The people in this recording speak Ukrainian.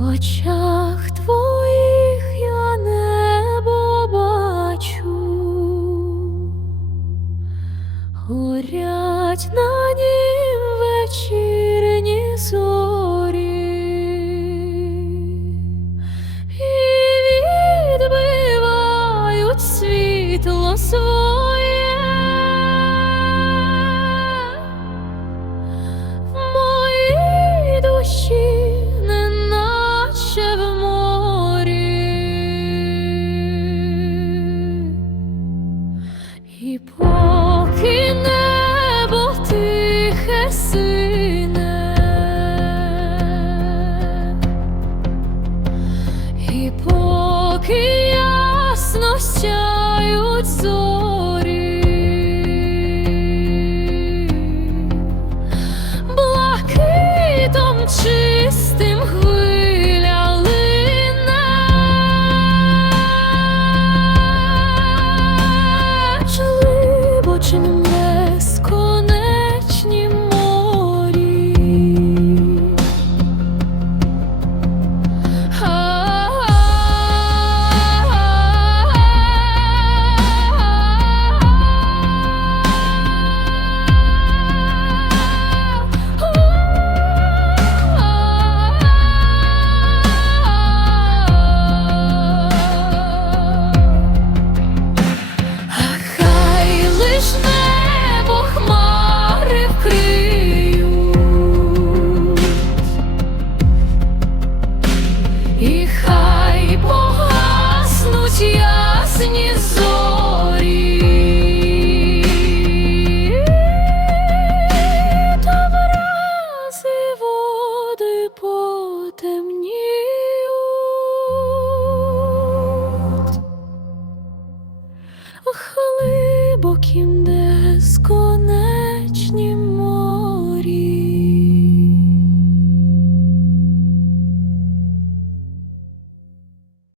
Очах твоїх я небо бачу, горять на нім вечірні зорі. прощають зорі. school.